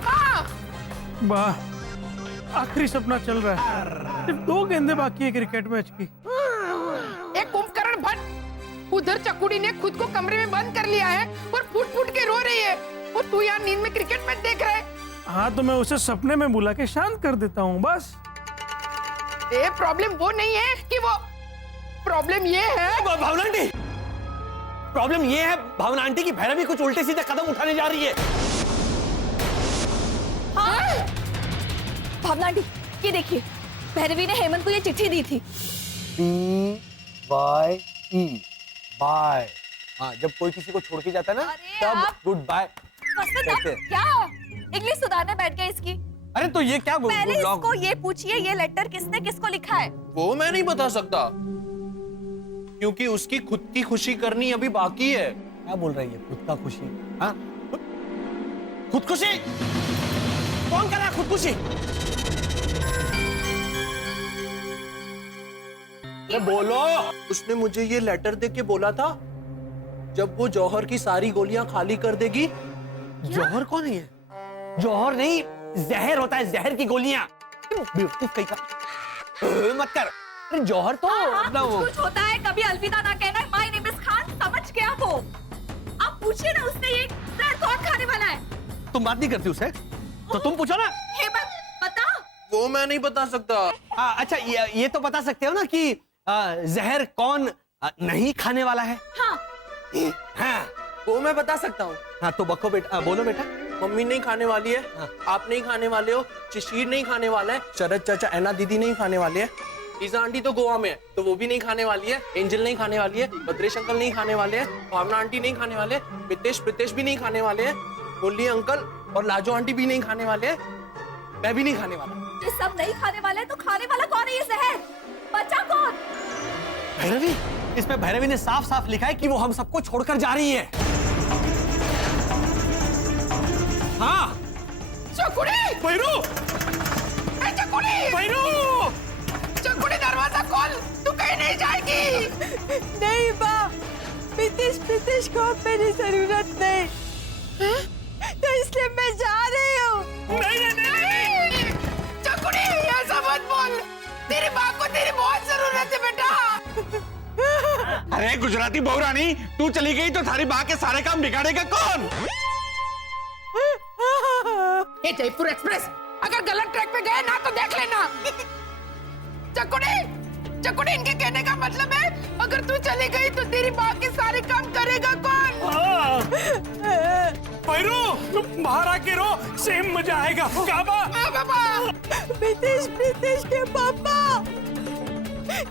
काबा। वाह, आखिरी सपना चल रहा है। सिर्फ 2 गेंदें बाकी है क्रिकेट मैच की। एक कुंभकर्ण भट्ट, उधर चकुड़ी ने खुद को कमरे में बंद कर लिया है और फूट फूट के रो रही है, और तू यहाँ नींद में क्रिकेट मैच देख रहा है। हाँ, तो मैं उसे सपने में बुला के शांत कर देता हूँ बस। ये प्रॉब्लम वो नहीं है कि वो, प्रॉब्लम ये है भावना आंटी, प्रॉब्लम ये है भावना आंटी की भैरवी कुछ उल्टे सीधे कदम उठाने जा रही है। हाँ? भावना आंटी, ये देखिए, भैरवी ने हेमंत को ये चिट्ठी दी थी। BYE, bye. हाँ, जब कोई किसी को छोड़ के जाता है ना, तब गुड बाय कहते हैं। क्या इंग्लिश सुधारने बैठ गए इसकी? अरे तो ये क्या पहले इसको ये पूछिए, ये लेटर किसने किसको लिखा है? वो मैं नहीं बता सकता, क्योंकि उसकी खुद की खुशी करनी अभी बाकी है। क्या बोल रही है? खुद का खुशी? हाँ, खुदकुशी? कौन कर रहा है खुदकुशी? बोलो। उसने मुझे ये लेटर देख के बोला था, जब वो जौहर की सारी गोलियां खाली कर देगी। जौहर कौन है ये? जौहर नहीं, जहर होता है, जहर की गोलियां। बेवकूफ कहीं का मत कर। अरे जौहर तो कुछ होता है, कभी अलविदा ना कहना। माय नेम इज खान, समझ गया वो। आप पूछिए ना उससे ये ब्लड कौन खाने वाला है। तुम बात नहीं करती उससे, तो तुम पूछो ना। हेमंत बता। वो मैं नहीं बता सकता। अच्छा, ये तो बता सकते हो ना कि जहर कौन नहीं खाने वाला है? हाँ। हाँ, वो मैं बता सकता हूँ। हाँ तो बको बेटा, बोलो बेटा। मम्मी नहीं खाने वाली है, हाँ। आप नहीं खाने वाले हो, शिशिर नहीं खाने वाला है, शरद चाचा ऐना दीदी नहीं खाने वाले है, ईजा आंटी तो गोवा में है तो वो भी नहीं खाने वाली है, एंजल नहीं खाने वाली है, भद्रेश अंकल नहीं खाने वाले हैं, भावना आंटी नहीं खाने वाले, प्रितेश भी नहीं खाने वाले हैं, मुरली अंकल और लाजो आंटी भी नहीं खाने वाले हैं, मैं भी नहीं खाने वाला। ये सब नहीं खाने वाले, तो खाने वाला कौन है ये जहर? बचा कौन? भैरवी, इसमें भैरवी ने साफ साफ लिखा है कि वो हम सबको छोड़कर जा रही है। हाँ। चकुड़ी! भैरू! ए चकुड़ी! भैरू! चकुड़ी, दरवाजा खोल, तू कहीं नहीं जाएगी। नहीं माँ, प्रीतेश को मेरी जरूरत नहीं, तो इसलिए मैं जा रही हूँ। नहीं, चकुड़ी ऐसा मत बोल, तेरी माँ को तेरी बहुत जरूरत है बेटा। अरे गुजराती बहुरानी, तू चली गई तो थारी माँ के सारे काम बिगाड़ेगा कौन? ये जयपुर एक्सप्रेस अगर गलत ट्रैक पे गए ना तो देख लेना। चकुड़ी, इनके कहने का मतलब है अगर तू चली गई तो तेरी माँ के सारे काम करेगा कौन? भैरू, बाहर आके रो, सेम मजा आएगा। काबा! बाबा! प्रीतेश के पापा,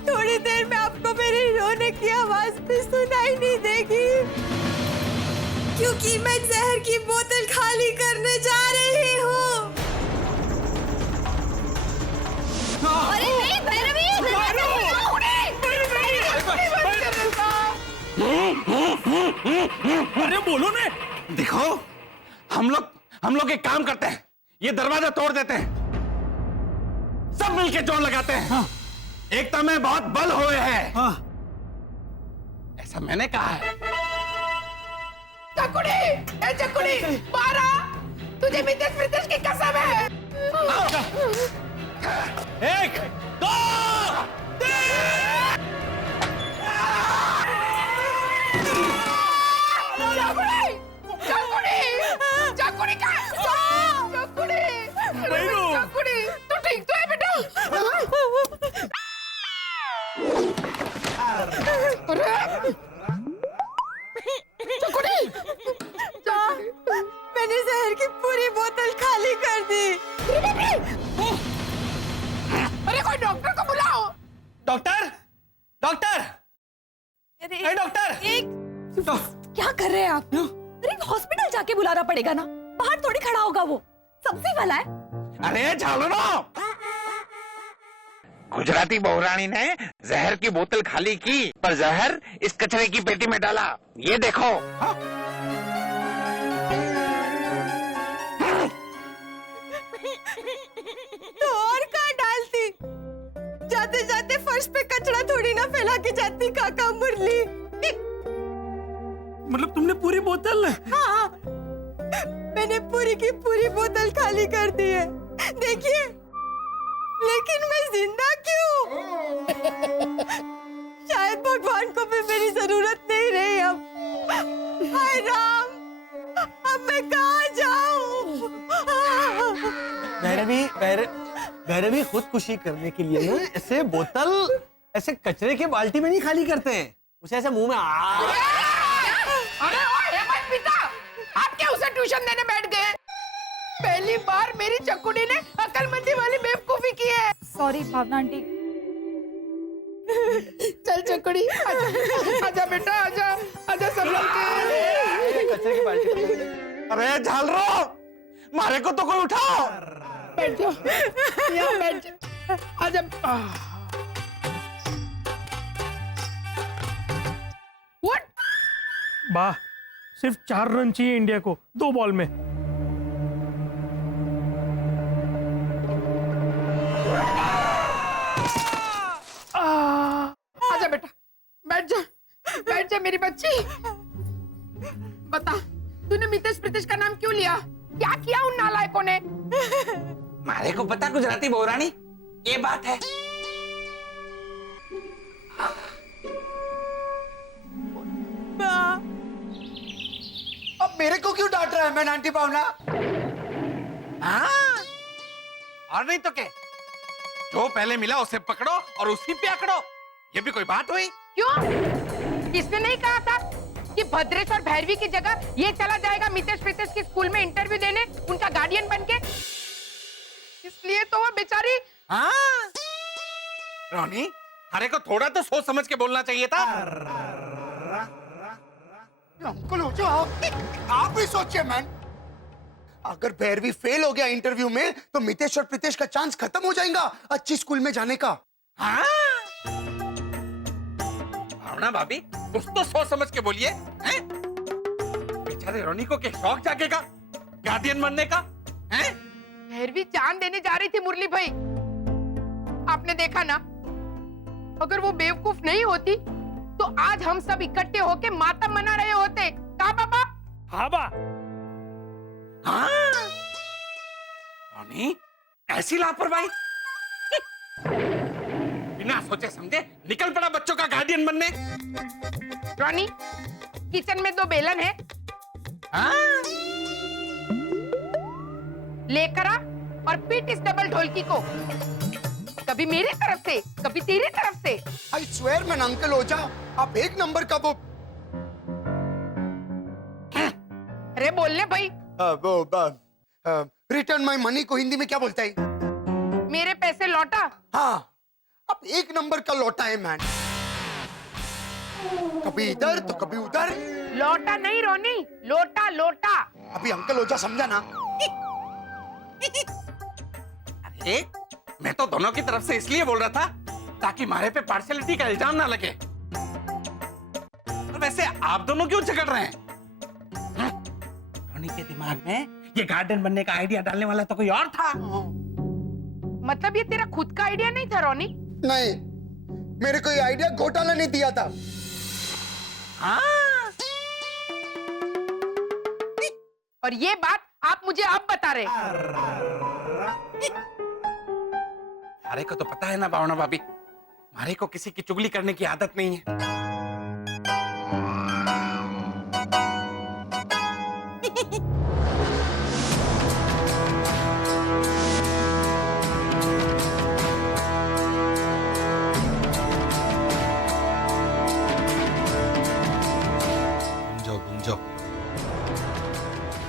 थोड़ी देर में आपको मेरी रोने की आवाज भी सुनाई नहीं देगी, क्योंकि मैं जहर की बोतल खाली करने जा रही हूँ। अरे नहीं भैरवी, अरे बोलो ने। देखो, हम लोग एक काम करते हैं, ये दरवाजा तोड़ देते हैं, सब मिलके जोर लगाते हैं। हाँ। एकता में बहुत बल हुए है। हाँ। ऐसा मैंने कहा है। चकुड़ी, बाहर आ, तुझे प्रीतेश की कसम है। 1, 2, 3। चकुड़ी का चकुड़ी, तू ठीक तो है बेटा? अरे चकुड़ी, मैंने जहर की पूरी बोतल खाली कर दी। अरे कोई डॉक्टर को बुलाओ। डॉक्टर, अरे डॉक्टर! क्या कर रहे हैं आप? अरे हॉस्पिटल जाके बुलाना पड़ेगा ना, बाहर थोड़ी खड़ा होगा वो, सब्जी वाला है। अरे झालो ना, गुजराती बहुरानी ने जहर की बोतल खाली की, पर जहर इस कचरे की पेटी में डाला। ये देखो। हाँ? तो और कहाँ डालती? जाते जाते फर्श पे कचरा थोड़ी ना फैला के जाती काका मुरली। मतलब तुमने पूरी बोतल? हाँ, मैंने पूरी की पूरी बोतल खाली कर दी है। देखिए, लेकिन मैं जिंदा क्यों? शायद भगवान को भी मेरी जरूरत नहीं रही अब। हाय राम, अब मैं कहाँ जाऊँ? भैरवी खुदकुशी करने के लिए ना ऐसे बोतल ऐसे कचरे के बाल्टी में नहीं खाली करते हैं, उसे ऐसे मुंह में अरे ओ हेमंत पिता, आप क्या उसे ट्यूशन देने बैठ गए? पहली बार मेरी चकुड़ी ने अकलमंदी वाली बेवकूफी की है। सॉरी भावना आंटी। चल चकुड़ी, आजा, आजा बेटा, आजा, आजा सब लोग के। कचरे की बाल्टी में। अरे झालरो, मारे को तो कोई उठाओ। बैठ जाओ, यहाँ बैठ जाओ, आजा। What? वाह, सिर्फ 4 रन चाहिए इंडिया को 2 बॉल में। आजा बेटा, बैठ जा मेरी बच्ची। बता, तूने मितेश प्रीतेश का नाम क्यों लिया? क्या किया उन नालायकों ने? मारे को पता गुजराती बहुरानी, ये बात है। अब मेरे को क्यों डांट रहा है मैं आंटी भावना? हाँ? और नहीं तो क्या, जो पहले मिला उसे पकड़ो और उसी पे आकड़ो, ये भी कोई बात हुई? क्यों? किसने नहीं कहा था कि भद्रेश और भैरवी की जगह ये चला जाएगा मितेश प्रीतेश के स्कूल में इंटरव्यू देने, उनका गार्डियन बनके? इसलिए तो वो बेचारी। हाँ? रोनी, अरे को थोड़ा तो सोच समझ के बोलना चाहिए था। अंकल हो जाओ, आप भी सोचिए मैन, अगर भैरवी फेल हो गया इंटरव्यू में तो मितेश और प्रीतेश का चांस खत्म हो जाएगा अच्छी स्कूल में जाने का। हाँ? भावना भाभी, कुछ तो सोच समझ के बोलिए। हैं? बेचारे रोनी को क्या शौक जागेगा गार्डियन बनने का? हैं? भैरवी जान देने जा रही थी मुरली भाई, आपने देखा ना। अगर वो बेवकूफ नहीं होती तो आज हम सब इकट्ठे होके मातम मना रहे होते। कहा पापा? हाँ बा। हाँ? रोनी, ऐसी लापरवाही? बिना सोचे समझे निकल पड़ा बच्चों का गार्डियन बनने। रॉनी, किचन में 2 बेलन है, हाँ? लेकर आ और पीट इस डबल ढोलकी को, कभी मेरी तरफ से कभी तेरी तरफ से। आई स्वेयर मैन अंकल हो जा, आप 1 नंबर का वो अरे बोलने भाई। रिटर्न माय मनी को हिंदी में क्या बोलता है? मेरे पैसे लौटा। हाँ, अब 1 नंबर का लौटा है मैन, कभी इधर तो कभी उधर। लौटा नहीं रोनी, लोटा लोटा। अभी अंकल हो जा समझा ना? अरे मैं तो दोनों की तरफ से इसलिए बोल रहा था ताकि मारे पे पार्शियलिटी का इल्जाम ना लगे। और वैसे आप दोनों क्यों झगड़ रहे हैं? रोनी के दिमाग में ये गार्डन बनने का आइडिया डालने वाला तो कोई और था। मतलब ये तेरा खुद का आइडिया नहीं था रोनी? नहीं, मेरे को ये आइडिया घोटाला ने दिया था। हाँ? और ये बात आप मुझे अब बता रहे? मारे को तो पता है ना भावना भाभी, मारे को किसी की चुगली करने की आदत नहीं है।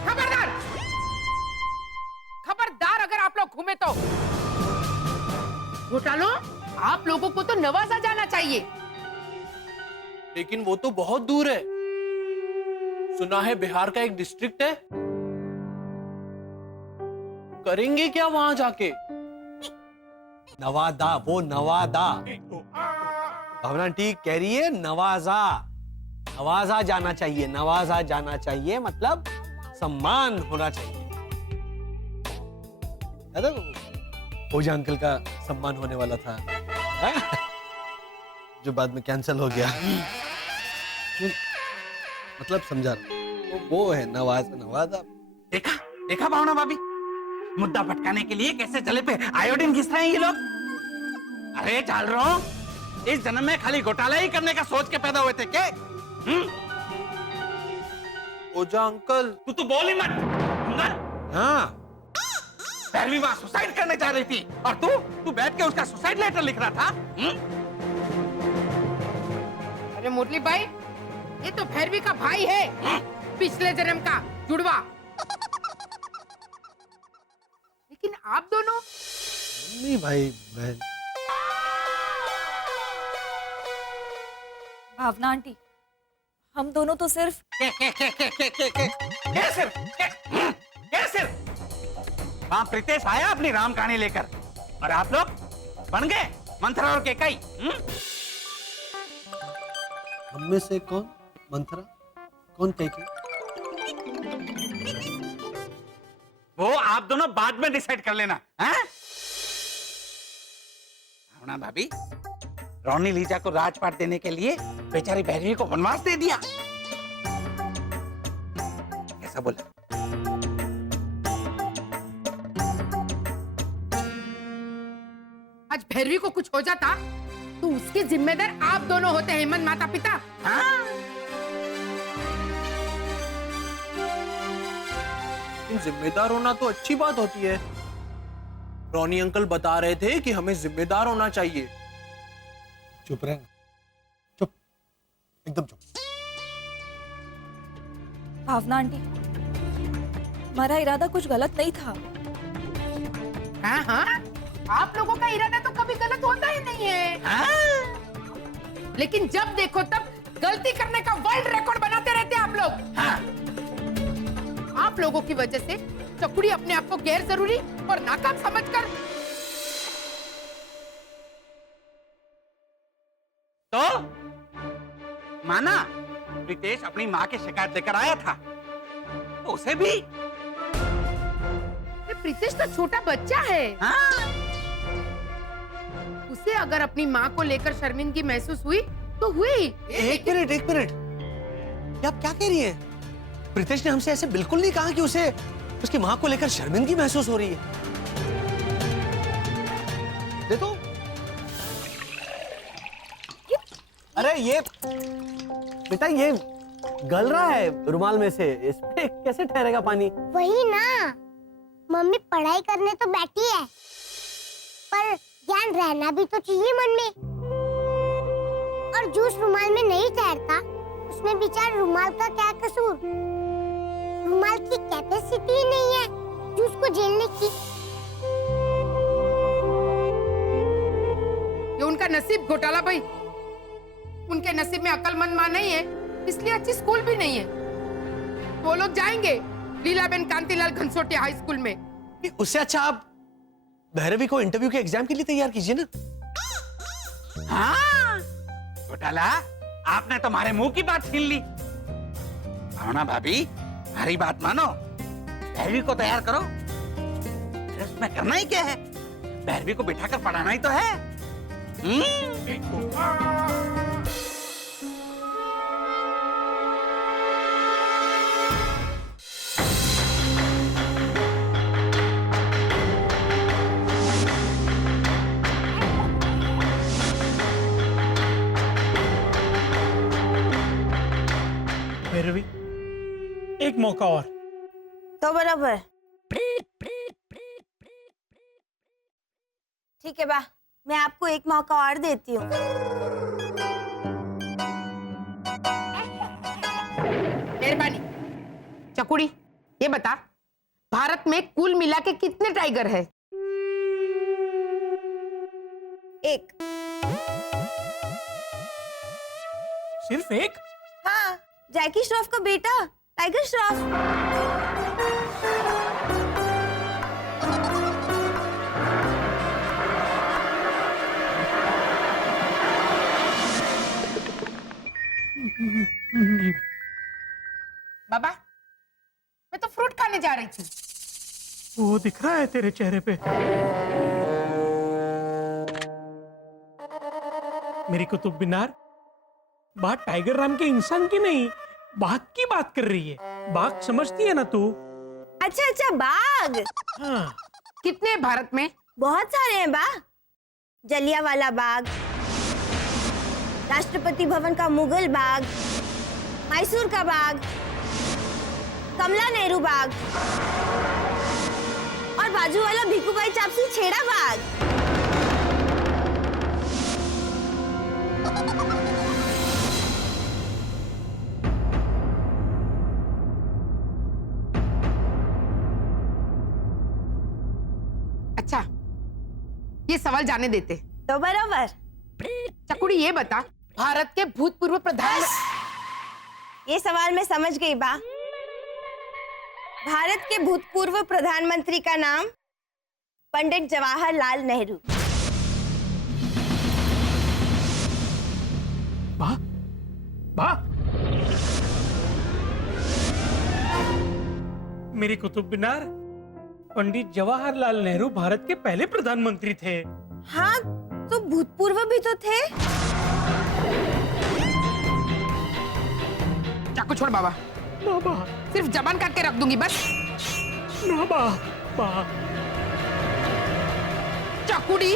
खबरदार, खबरदार अगर आप लोग घूमे तो। घोटालो, आप लोगों को तो नवाजा जाना चाहिए। लेकिन वो तो बहुत दूर है, सुना है बिहार का एक डिस्ट्रिक्ट है। करेंगे क्या वहां जाके? नवादा, वो नवादा। भावना आंटी कह रही है नवाजा, नवाजा जाना चाहिए, नवाजा जाना चाहिए मतलब सम्मान होना चाहिए। ओझा अंकल का सम्मान होने वाला था, जो बाद में कैंसिल हो गया। मतलब समझा, वो है नवाजा, नवादा। देखा, देखा भावना भाभी, मुद्दा भटकाने के लिए कैसे चले पे आयोडीन घिस रहे हैं ये लोग। अरे चाल रहा हूं, इस जन्म में खाली घोटाला ही करने का सोच के पैदा हुए थे क्या? ओझा अंकल, तू तो बोल ही मत। हाँ, भैरवी वहां सुसाइड करने जा रही थी और तू बैठ के उसका सुसाइड लेटर लिख रहा था। अरे मुरली भाई, ये तो भैरवी का भाई है, पिछले जन्म का जुड़वा। लेकिन आप दोनों नहीं भाई बहन। भावना आंटी, हम दोनों तो सिर्फ कैसे वहां प्रीतेश आया अपनी राम कहानी लेकर और आप लोग बन गए मंथरा और केकई। हम में से कौन मंथरा, कौन कैके? वो आप दोनों बाद में डिसाइड कर लेना। हैं? भावना भाभी, रोनी लीजा को राजपाट देने के लिए बेचारी भैरवी को वनवास दे दिया। कैसा बोला? आज भैरवी को कुछ हो जाता तो उसके जिम्मेदार आप दोनों होते, हेमंत माता पिता। हाँ? जिम्मेदार होना तो अच्छी बात होती है। रोनी अंकल बता रहे थे कि हमें जिम्मेदार होना चाहिए। चुप रहना, चुप, एकदम चुप। भावना आंटी, हमारा इरादा कुछ गलत नहीं था। हाँ हाँ, आप लोगों का इरादा तो कभी गलत होता ही नहीं है। लेकिन जब देखो तब गलती करने का वर्ल्ड रिकॉर्ड बनाते रहते हैं आप लोग। आप लोगों की वजह से चकुड़ी अपने आप को गैर जरूरी और नाकाम समझकर तो माना प्रीतेश अपनी माँ की शिकायत लेकर आया था तो उसे भी। प्रीतेश तो छोटा बच्चा है। हाँ? उसे अगर अपनी माँ को लेकर शर्मिंदगी महसूस हुई तो हुई। एक मिनट, ये आप क्या कह रही हैं? प्रीतेश ने हमसे ऐसे बिल्कुल नहीं कहा कि उसे उसकी माँ को लेकर शर्मिंदगी महसूस हो रही है। देखो, अरे ये बेटा, ये गल रहा है रुमाल में से, इस पे कैसे ठहरेगा पानी? वही ना, मम्मी पढ़ाई करने तो बैठी है, पर ज्ञान रहना भी तो चाहिए मन में। और जूस रुमाल में नहीं ठहरता, उसमें बेचारा रुमाल का क्या कसूर? रुमाल की कैपेसिटी ही नहीं है जूस को झेलने की। ये उनका नसीब घोटाला भाई। उनके नसीब में अक्लमंद माँ नहीं है, इसलिए अच्छी स्कूल भी नहीं है। वो लोग जाएंगे लीलाबेन कांतिलाल घनसोटिया हाई स्कूल में। उससे अच्छा आप भैरवी को इंटरव्यू के एग्जाम के लिए तैयार कीजिए ना। हाँ? घोटाला, आपने तो हमारे मुंह की बात छीन ली। भावना भाभी, हमारी बात मानो, भैरवी को तैयार करो। फिर उसमें करना ही क्या है, भैरवी को बिठाकर पढ़ाना ही तो है। भैरवी, एक मौका और। तो बराबर। ठीक है बा, मैं आपको एक मौका और देती हूँ। मेहरबानी। चकुड़ी, ये बता, भारत में कुल मिला के कितने टाइगर है? एक। सिर्फ एक? हाँ, जैकी श्रॉफ का बेटा टाइगर श्रॉफ। बाबा, मैं तो फ्रूट खाने जा रही थी। वो दिख रहा है तेरे चेहरे पे। मेरी कुतुब मीनार बात टाइगर नाम के इंसान की नहीं, बाघ की बात कर रही है। बाघ समझती है ना तू? अच्छा अच्छा, बाग हाँ, कितने हैं भारत में? बहुत सारे हैं बा। जलियांवाला बाग, राष्ट्रपति भवन का मुगल बाग, मैसूर का बाग, कमला नेहरू बाग और बाजू वाला भिकूभाई चापसी छेड़ा बाग। अच्छा, ये सवाल जाने देते। तो बराबर। चकुड़ी ये बता, भारत के भूतपूर्व प्रधान ये सवाल मैं समझ गई बा। भारत के भूतपूर्व प्रधानमंत्री का नाम पंडित जवाहरलाल नेहरू। वाह वाह, मेरी कुतुब मीनार, पंडित जवाहरलाल नेहरू भारत के पहले प्रधानमंत्री थे। हाँ, तो भूतपूर्व भी तो थे। चाकू छोड़ बाबा, बाबा, सिर्फ जबान काट के रख दूंगी बस। बाबा, बाबा, चकुड़ी,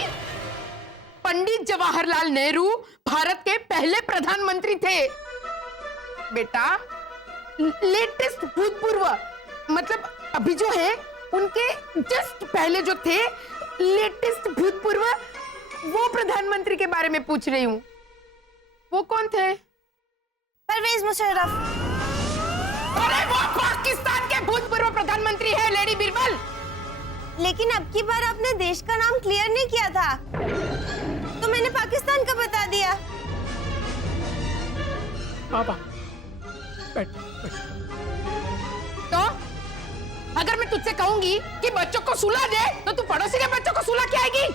पंडित जवाहरलाल नेहरू भारत के पहले प्रधानमंत्री थे। बेटा, लेटेस्ट भूतपूर्व मतलब अभी जो है उनके जस्ट पहले जो थे लेटेस्ट भूतपूर्व, वो प्रधानमंत्री के बारे में पूछ रही हूँ। वो कौन थे? परवेज मुशर्रफ। अरे वो पाकिस्तान के भूतपूर्व प्रधानमंत्री है लेडी बीरबल। लेकिन अब की बार आपने देश का नाम क्लियर नहीं किया था, तो मैंने पाकिस्तान का बता दिया। बाबा, बैठ, बैठ। तो अगर मैं तुझसे कहूंगी कि बच्चों को सुला दे, तो तू पड़ोसी के बच्चों को सुला के आएगी?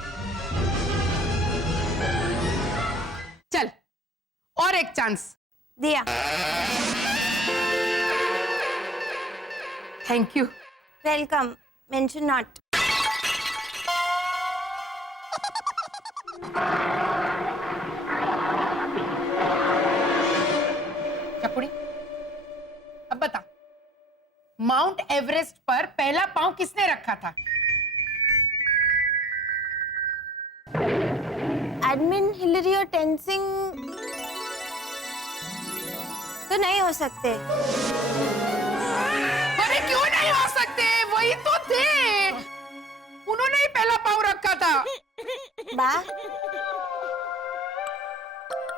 चल, और एक चांस दिया। Thank you. Welcome, mention not. Chakudi, अब बता, माउंट एवरेस्ट पर पहला पांव किसने रखा था? एडमिन हिलरी और टेंसिंग तो नहीं हो सकते। अरे क्यों नहीं हो सकते? वही तो थे, उन्होंने ही पहला पांव रखा था। बा,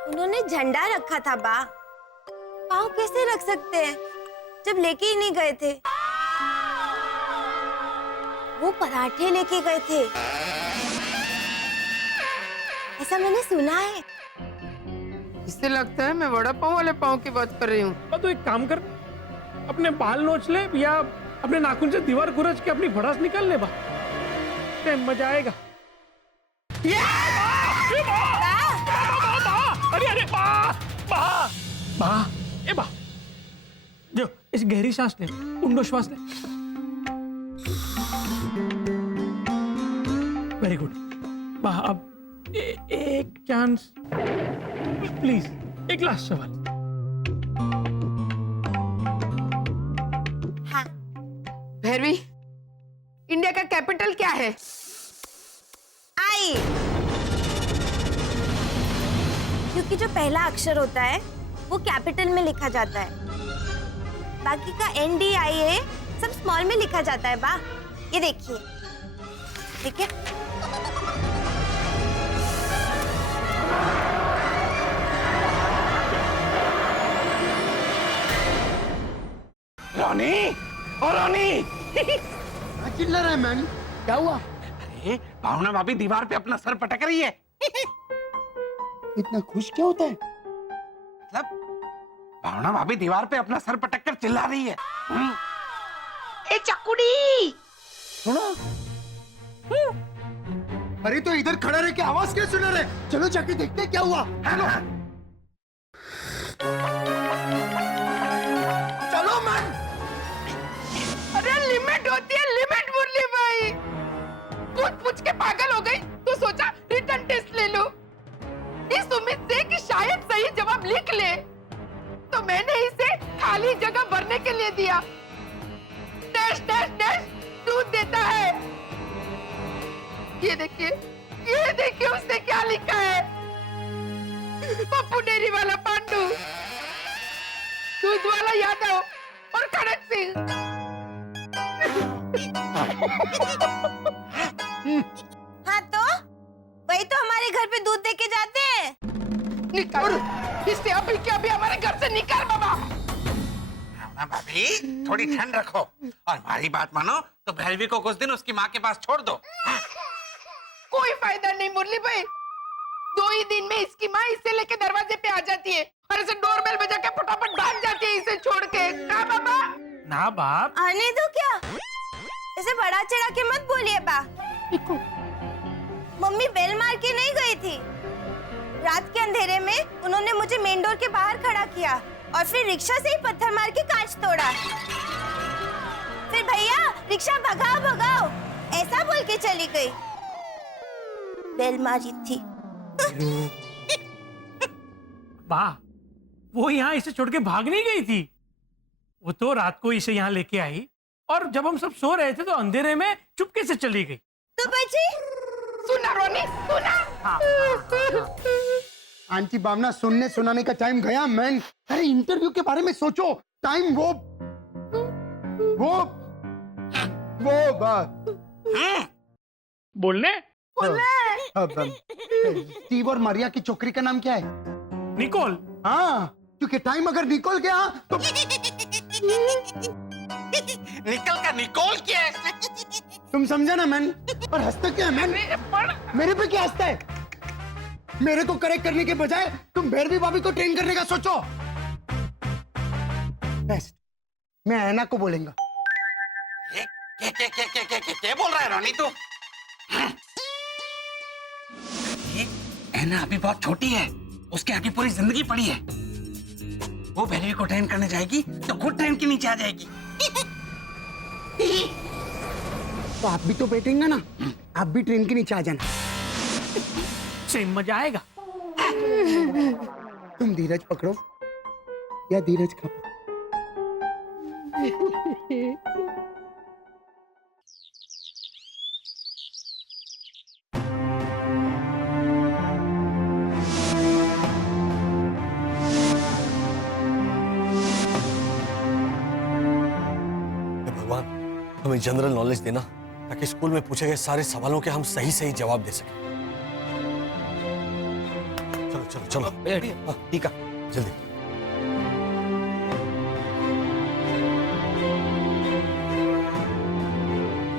उन्होंने झंडा रखा था बा। पाँव कैसे रख सकते हैं जब लेके ही नहीं गए थे? वो पराठे लेके गए थे, ऐसा मैंने सुना है। इससे लगता है मैं वड़ा पाव वाले पाव की बात कर रही हूँ। तो एक काम कर, अपने बाल नोच ले या अपने नाखून से दीवार खुरच के अपनी भड़ास निकाल ले बा, मजा आएगा। अरे अरे बा, बा, बा, ए बा, जो इस गहरी सांस ले, ऊंडो श्वास ले। Very good. बा, अब एक चांस प्लीज, एक लास्ट सवाल। हाँ, भैरवी, इंडिया का कैपिटल क्या है? आई। क्योंकि जो पहला अक्षर होता है वो कैपिटल में लिखा जाता है, बाकी का NDIA सब स्मॉल में लिखा जाता है बा। ये देखिए, ठीक है? रोनी, ओ रोनी। क्या चिल्ला रहा है मैन? क्या हुआ? अरे भावना भाभी दीवार पे अपना सर पटक रही है। इतना खुश क्या होता है? मतलब भावना भाभी दीवार पे अपना सर पटक कर चिल्ला रही है। ए चकुड़ी, सुना? अरे तो इधर खड़ा रह के आवाज क्या सुना रहे? चलो जाके देखते हैं क्या हुआ। चलो चलो मैन। अरे लिमिट होती है लिमिट, मुरली भाई। पूछ के पागल हो गई तो सोचा रिटर्न टेस्ट ले लो, इस उम्मीद से कि शायद सही जवाब लिख ले, तो मैंने इसे खाली जगह भरने के लिए दिया। डैश डैश डैश देता है। ये देखिए उसने क्या लिखा है। पप्पू डेरी वाला पांडू, दूध वाला यादव और खड़क सिंह। हाँ तो वही तो हमारे घर पे दूध दे के जाते हैं। निकाल इसे अभी के अभी हमारे घर से निकाल बाबा। भावना भाभी थोड़ी ठंड रखो और हमारी बात मानो तो भैरवी को कुछ दिन उसकी माँ के पास छोड़ दो। कोई फायदा नहीं मुरली भाई, 2 ही दिन में इसकी माँ इसे लेके दरवाजे पे आ जाती है और इसे डोरबेल बजा के फटाफट भाग जाती है इसे छोड़ के। का बाबा? ना बाप, आने दो क्या, इसे बड़ा चढ़ा के मत बोलिए बा। मम्मी बेल मार के नहीं गई थी। रात के अंधेरे में उन्होंने मुझे मेन डोर के बाहर खड़ा किया और फिर रिक्शा से ही पत्थर मार के कांच तोड़ा। फिर भैया रिक्शा भगाओ भगाओ ऐसा बोल के चली गई। बेल मारी थी। वाह, वो यहाँ इसे छोड़ के भाग नहीं गई थी। वो तो रात को इसे यहाँ लेके आई और जब हम सब सो रहे थे तो अंधेरे में चुपके से चली गई। तो बची सुना रोनी सुना। आंटी भावना, सुनने सुनाने का टाइम गया मैन। अरे इंटरव्यू के बारे में सोचो। टाइम वो बात बोलने स्टीव और मारिया की छोकरी का नाम क्या है? निकोल। हाँ, क्योंकि टाइम अगर निकल गया तो निकल का निकोल क्या है? तुम समझा ना मैन। और हंसता क्या है मैन? मेरे पे क्या हंसता है? मेरे को करेक्ट करने के बजाय तुम भैरवी भाभी को ट्रेन करने का सोचो। बेस्ट, मैं ऐना को बोलेंगा। क्या बोल रहा है रोनी तू? ऐना अभी बहुत छोटी है, उसके आगे पूरी जिंदगी पड़ी है। वो भैरवी को ट्रेन करने जाएगी तो खुद ट्रेन के नीचे आ जाएगी। तो आप भी तो बैठेंगे ना, आप भी ट्रेन के नीचे आ जाना। सेम मजा आएगा। तुम धीरज पकड़ो या धीरज खाओ। भगवान, हमें जनरल नॉलेज देना ताकि स्कूल में पूछे गए सारे सवालों के हम सही सही जवाब दे सकें। चलो चलो चलो हाँ, ठीक है, जल्दी।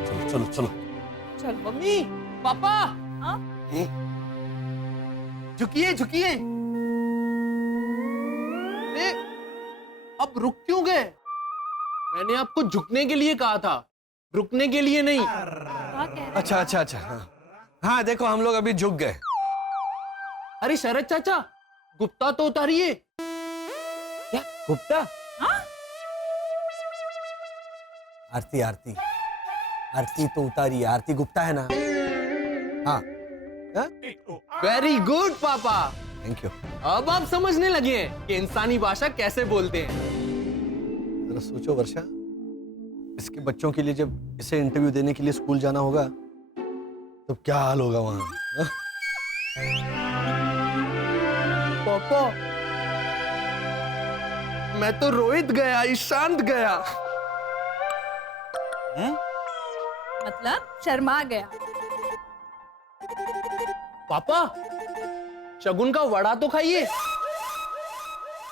चलो चलो चलो। चल मम्मी पापा। हाँ? झुकिए झुकिए। अब रुक क्यों गए? मैंने आपको झुकने के लिए कहा था, रुकने के लिए नहीं। अच्छा अच्छा अच्छा, हाँ हाँ, देखो हम लोग अभी झुक गए। अरे शरद चाचा, गुप्ता तो उतारिए। क्या गुप्ता? आरती आरती आरती तो उतारी, आरती गुप्ता है ना? हाँ, वेरी गुड पापा। Thank you. अब आप समझने लगे हैं कि इंसानी भाषा कैसे बोलते हैं। जरा सोचो वर्षा, इसके बच्चों के लिए जब इसे इंटरव्यू देने के लिए स्कूल जाना होगा तो क्या हाल होगा वहां। पापा, मैं तो रोहित गया, ईशांत गया। मतलब शर्मा गया। पापा, शगुन का वड़ा तो खाइए।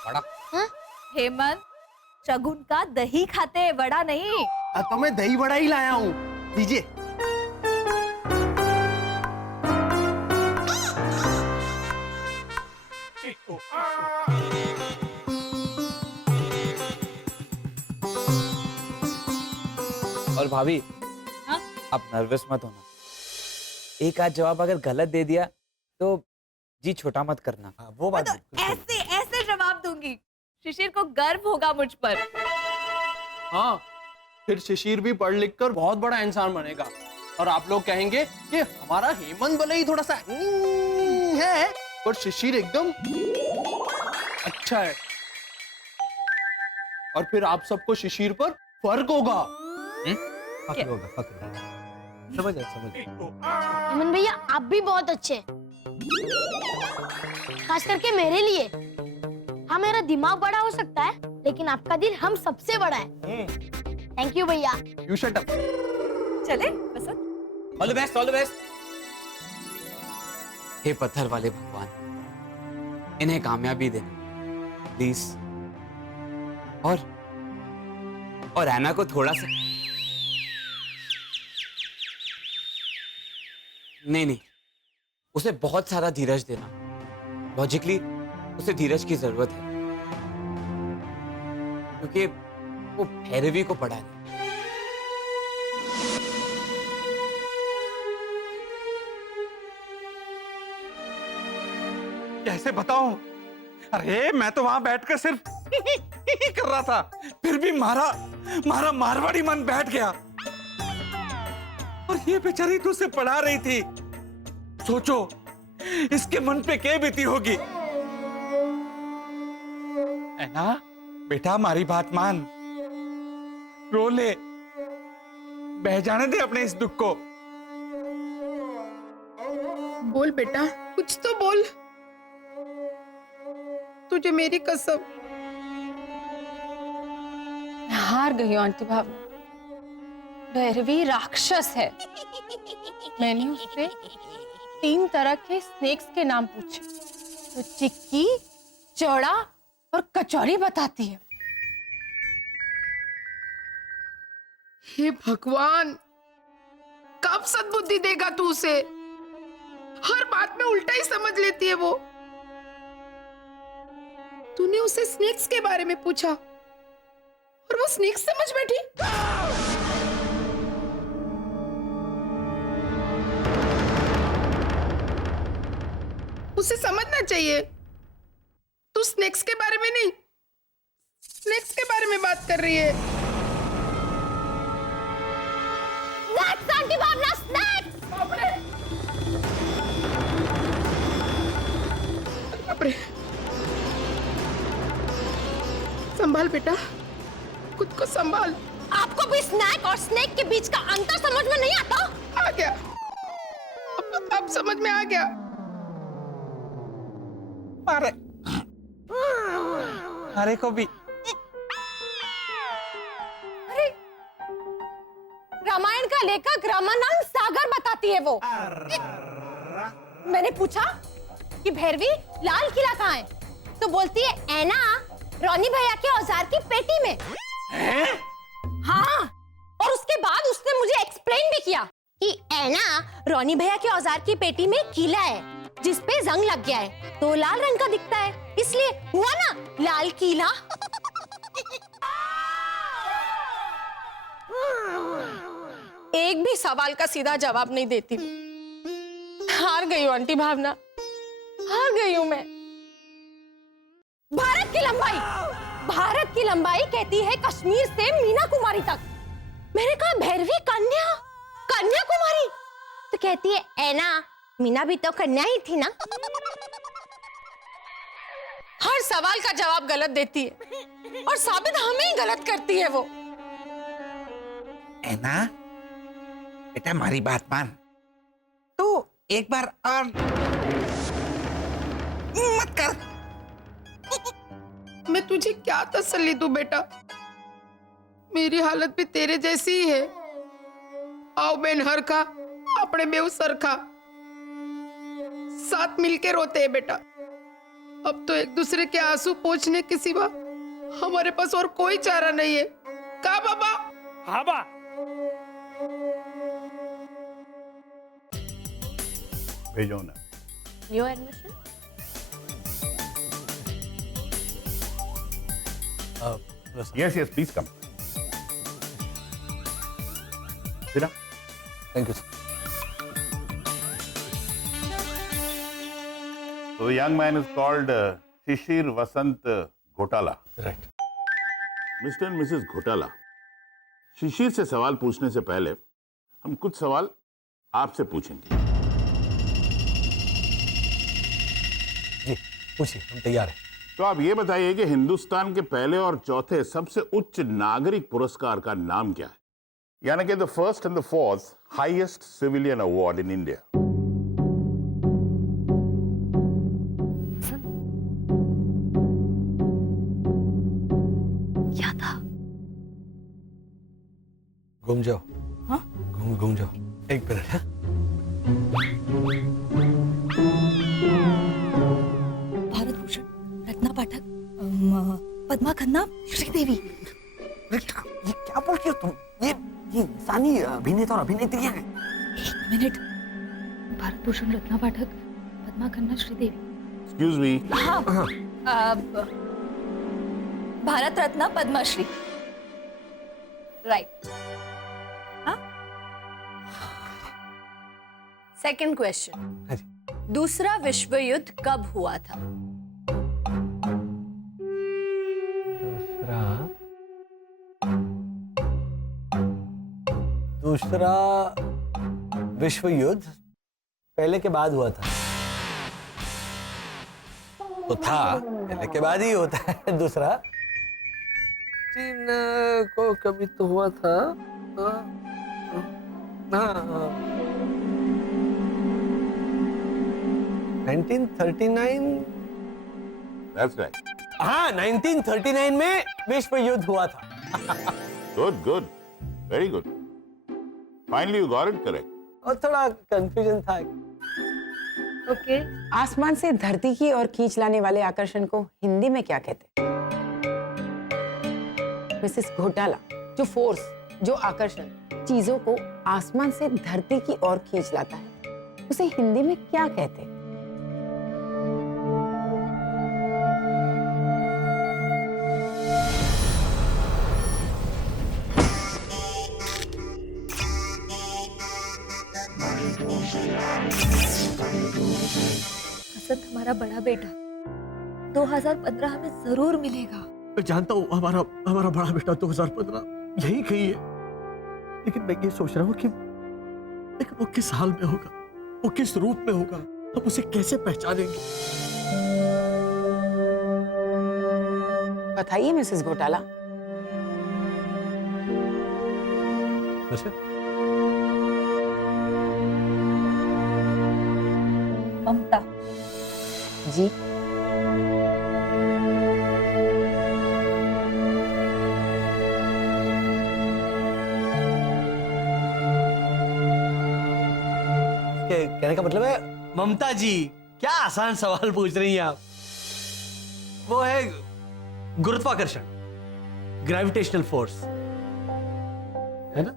बड़ा हेमंत, शगुन का दही खाते हैं, वड़ा नहीं। तो मैं दही वड़ा ही लाया हूँ, दीजिए। और भाभी, हाँ? आप नर्वस मत होना। एक आध जवाब अगर गलत दे दिया तो जी छोटा मत करना। हाँ, वो बात तो बिल्कुल सही। ऐसे ऐसे जवाब दूंगी, शिशिर को गर्व होगा मुझ पर। हाँ, फिर शिशिर भी पढ़ लिख कर बहुत बड़ा इंसान बनेगा और आप लोग कहेंगे कि हमारा हेमंत भले ही थोड़ा सा है पर शिशिर एकदम अच्छा है। और फिर आप सबको शिशिर पर फर्क होगा। फक्र होगा, फक्र होगा। समझ आए। हेमंत भैया आप भी बहुत अच्छे हैं, खास करके मेरे लिए। हाँ मेरा दिमाग बड़ा हो सकता है, लेकिन आपका दिल हम सबसे बड़ा है। थैंक यू भैया। You shut up. चले Basant. All the best, all the best. हे पत्थर वाले भगवान, इन्हें कामयाबी देना प्लीज। और ऐना को थोड़ा सा नहीं, उसे बहुत सारा धीरज देना। लॉजिकली उसे धीरज की जरूरत है, क्योंकि वो भैरवी को पढ़ा है। कैसे बताऊं? अरे मैं तो वहां बैठकर सिर्फ कर रहा था, फिर भी मारा मारवाड़ी मन बैठ गया। और ये बेचारी तो उसे पढ़ा रही थी। सोचो इसके मन पे क्या बीती होगी। ऐना बेटा हमारी बात मान, रो ले, बह जाने दे अपने इस दुख को। बोल बेटा, कुछ तो बोल। तुझे मेरी कसम। मैं हार गई हूं आंटी भावना। भैरवी राक्षस है। मैंने उससे 3 तरह के स्नेक्स के नाम पूछे, तो चिक्की, चौड़ा और कचौड़ी बताती है। हे भगवान, कब सद्बुद्धि देगा तू उसे? हर बात में उल्टा ही समझ लेती है वो। तूने उसे स्नेक्स के बारे में पूछा और वो स्नेक्स समझ बैठी। उसे समझना चाहिए, तू स्नेक्स के बारे में नहीं, स्नेक्स के बारे में बात कर रही है। स्नैक्स आंटी भावना, स्नैक्स। बाप रे। संभाल बेटा, खुद को संभाल। आपको भी स्नैक और स्नेक के बीच का अंतर समझ में नहीं आता? आ गया, अब समझ में आ गया। अरे को भी रामायण का लेखक रामानंद सागर बताती है वो। मैंने पूछा कि भैरवी लाल किला कहाँ है, तो बोलती है ऐना रोनी भैया के औजार की पेटी में। हाँ, और उसके बाद उसने मुझे एक्सप्लेन भी किया कि ऐना रोनी भैया के औजार की पेटी में किला है जिसपे जंग लग गया है, तो लाल रंग का दिखता है, इसलिए हुआ ना लाल किला। एक भी सवाल का सीधा जवाब नहीं देती। हार गई हूँ आंटी भावना, हार गई हूँ मैं। भारत की लंबाई कहती है कश्मीर से मीना कुमारी तक। मैंने कहा भैरवी कन्याकुमारी, तो कहती है ऐना मीना भी तो कन्या ही थी ना। हर सवाल का जवाब गलत देती है और साबित हमें ही गलत करती है वो। ऐना बेटा हमारी बात मान, तो एक बार और मत कर। मैं तुझे क्या तसल्ली दूं बेटा, मेरी हालत भी तेरे जैसी ही है। आओ बेन हर का अपने बेव सर का, साथ मिलके रोते हैं बेटा। अब तो एक दूसरे के आंसू पोंछने के सिवा हमारे पास और कोई चारा नहीं है। का बाबा? हाँ बा। भेजो ना। New admission? Yes, yes, please come. Sit down. Thank you. So the young man is called Shishir Vasant Ghotala. Right. Mr. and Mrs. Ghotala, शिशिर से सवाल पूछने से पहले हम कुछ सवाल आपसे पूछेंगे। जी पूछिए, हम तैयार हैं। तो आप ये बताइए कि हिंदुस्तान के पहले और चौथे सबसे उच्च नागरिक पुरस्कार का नाम क्या है? यानी कि the first and the fourth highest civilian award in India. क्या था? घूम जाओ। हाँ? घूम जाओ। एक मिनट है। भारत भूषण, रत्ना पाठक, पद्मा खन्ना, श्रीदेवी। ये क्या बोल रही हो तुम? ये इंसानी अभिनेता और अभिनेत्रियां हैं। एक minute, Bharat Bhushan, Ratna Pathak, Padma Khanna, Sridevi. Excuse me. हाँ, Bharat Ratna, Padmashri. Right. Second question, दूसरा विश्व युद्ध कब हुआ था? दूसरा विश्व युद्ध पहले के बाद हुआ था। तो था, पहले के बाद ही होता है दूसरा। चीन को कभी तो हुआ था। हाँ, 1939। That's right. हाँ, 1939 में विश्व युद्ध हुआ था। Good, good, very good. Finally, you got it correct. और थोड़ा कंफ्यूजन था। ओके। आसमान से धरती की ओर खींच लाने वाले आकर्षण को हिंदी में क्या कहते हैं? मिसेस घोटाला, जो फोर्स, जो आकर्षण चीजों को आसमान से धरती की ओर खींच लाता है, उसे हिंदी में क्या कहते हैं? हसन हमारा बड़ा बेटा 2015 में जरूर मिलेगा। मैं जानता हूँ हमारा बड़ा बेटा 2015 यही कही है, लेकिन मैं ये सोच रहा हूँ कि लेकिन वो किस हाल में होगा, वो किस रूप में होगा, हम उसे कैसे पहचानेंगे? बताइए मिसेस घोटाला। ममता जी। कहने का मतलब है ममता जी, क्या आसान सवाल पूछ रही हैं आप। वो है गुरुत्वाकर्षण, ग्रेविटेशनल फोर्स, है ना?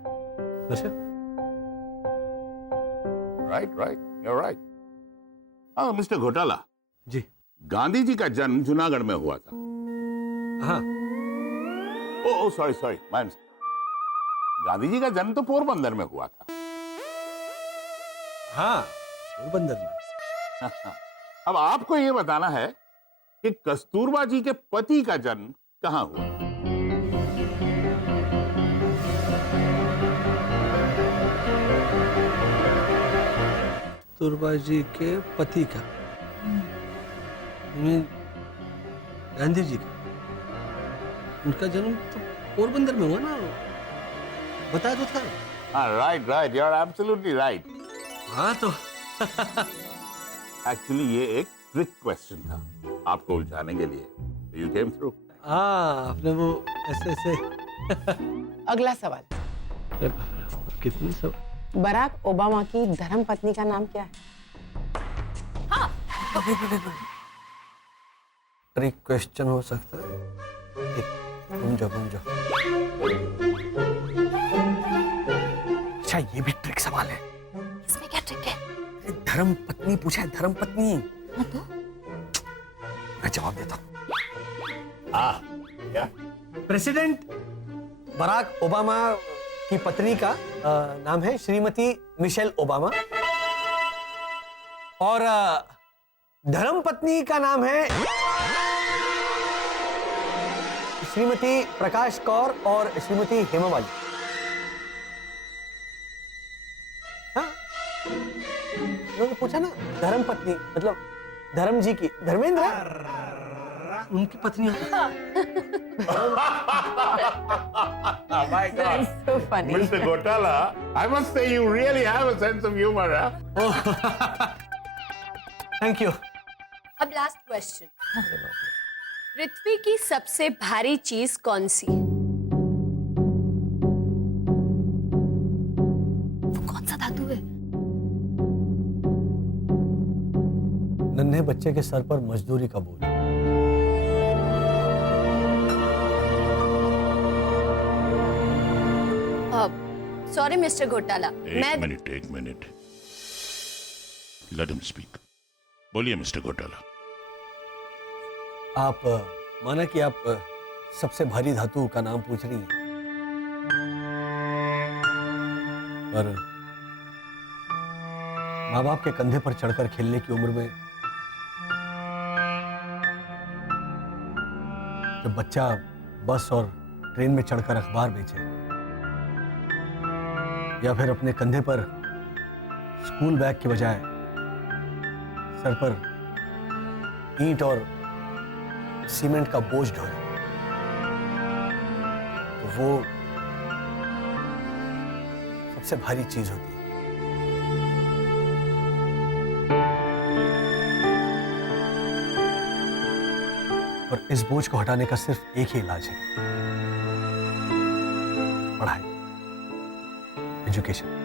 Right, right, you're right. हाँ, मिस्टर घोटाला जी। गांधी जी का जन्म जूनागढ़ में हुआ था। हाँ। ओ सॉरी सॉरी, गांधी जी का जन्म तो पोरबंदर में हुआ था। हाँ, पोरबंदर में। अब आपको ये बताना है कि कस्तूरबा जी के पति का जन्म कहाँ हुआ। कस्तूरबा जी के पति का, गांधी जी का, उनका जन्म तो पोरबंदर में हुआ ना, बताया तो था। हाँ, right right, you are absolutely right. हाँ तो एक्चुअली ये एक ट्रिक क्वेश्चन था आपको उलझाने के लिए। You came through. हाँ, आपने वो ऐसे अगला सवाल, कितने सब। बराक ओबामा की धर्म पत्नी का नाम क्या है? ट्रिक क्वेश्चन हो सकता है। घूम जाओ। अच्छा, ये भी ट्रिक सवाल है। इसमें क्या ट्रिक है? धर्म पत्नी पूछा है, धर्म पत्नी। हाँ तो? मैं जवाब देता हूँ। क्या? प्रेसिडेंट बराक ओबामा की पत्नी का नाम है श्रीमती मिशेल ओबामा, और धर्म पत्नी का नाम है श्रीमती प्रकाश कौर और श्रीमती हेमामालिनी। हाँ, उन्होंने पूछा ना, धर्म पत्नी मतलब धर्म जी की, धर्मेंद्र उनकी पत्नी। Oh my God. So funny. Mr. Gotala, I must say you really have a sense of humor, huh? Thank you. अब लास्ट क्वेश्चन, पृथ्वी की सबसे भारी चीज कौन सी है? वो कौन सा धातु है? नन्हे बच्चे के सर पर मजदूरी का बोझ। सॉरी मिस्टर घोटाला, मैं एक मिनट। Let him speak. बोलिए मिस्टर घोटाला। आप माना कि आप सबसे भारी धातु का नाम पूछ रही हैं, पर माँ बाप के कंधे पर चढ़कर खेलने की उम्र में जब बच्चा बस और ट्रेन में चढ़कर अखबार बेचे या फिर अपने कंधे पर स्कूल बैग के बजाय सर पर ईंट और सीमेंट का बोझ ढोए, तो वो सबसे भारी चीज होती है। और इस बोझ को हटाने का सिर्फ एक ही इलाज है, पढ़ाई, एजुकेशन।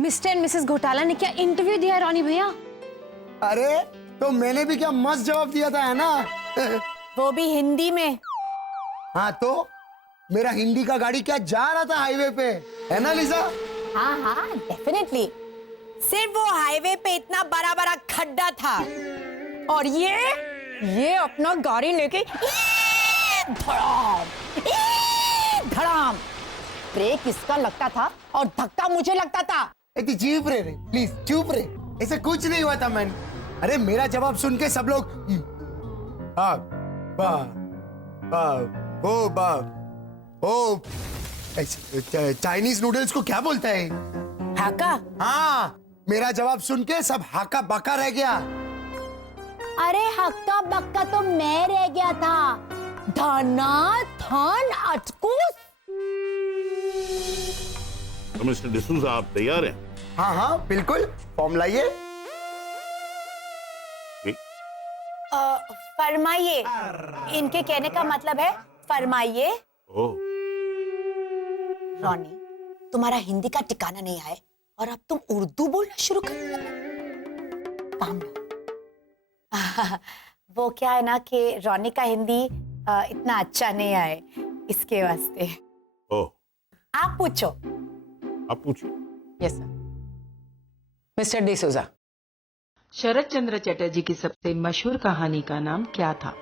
मिस्टर एंड मिसेस घोटाला ने क्या इंटरव्यू दिया रॉनी भैया? अरे तो मैंने भी क्या मस्त जवाब दिया था, है ना? वो भी हिंदी में। हाँ तो मेरा हिंदी का गाड़ी क्या जा रहा था हाईवे पे, है ना लिसा? हाँ हाँ डेफिनेटली। सिर्फ वो हाईवे पे इतना बड़ा बड़ा खड्डा था और ये अपना गाड़ी लेके धड़ाम धड़ाम, ब्रेक इसका लगता था और धक्का मुझे लगता था। चुप रहे, प्लीज चुप रहे, ऐसा कुछ नहीं हुआ था मैन। अरे मेरा जवाब सुन के सब लोग चाइनीज नूडल्स को क्या बोलता है? हाका? हाँ, मेरा जवाब सुन के सब हाका बाका रह गया। अरे हक्का बक्का तो मैं रह गया था, धना धन अटकूस। तो मिस्टर डिसूजा आप तैयार हैं? हाँ हाँ बिल्कुल, फॉर्म लाइए। फरमाइए, इनके कहने का मतलब है फरमाइए। रॉनी, तुम्हारा हिंदी का ठिकाना नहीं आए और अब तुम उर्दू बोलना शुरू कर दिया। काम लो। वो क्या है ना कि रॉनी का हिंदी इतना अच्छा नहीं आए, इसके वास्ते। आप पूछो। आप पूछो। Yes sir. मिस्टर डिसूजा, शरद चंद्र चटर्जी की सबसे मशहूर कहानी का नाम क्या था?